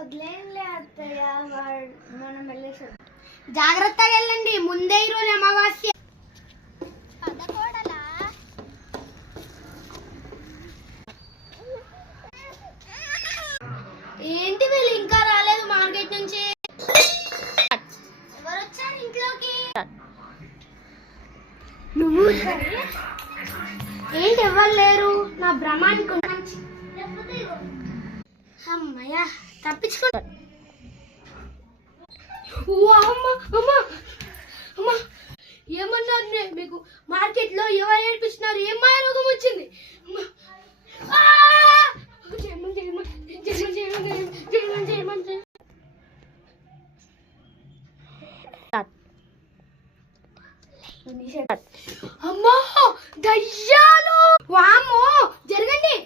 వదిలేంలే అత్తయ్య, మనం వెళ్ళేసాం. జాగ్రత్తగా వెళ్ళండి, ముందే ఈరోజు అమావాస్య. ఏంటి వీళ్ళు ఇంకా రాలేదు మార్కెట్ నుంచి? ఎవరు వచ్చారు ఇంట్లోకి? నువ్వు ఏంటి ఎవరు లేరు? నా భ్రమ అనుకున్నా. అమ్మయ్యా తప్పించుకో. ఏమన్నారు మీకు? మార్కెట్ లో ఎవరు ఏడిపిస్తున్నారు? ఏం మాయ రోగం వచ్చింది? అమ్మో దయ్యాలు! వామ్మో జరగండి.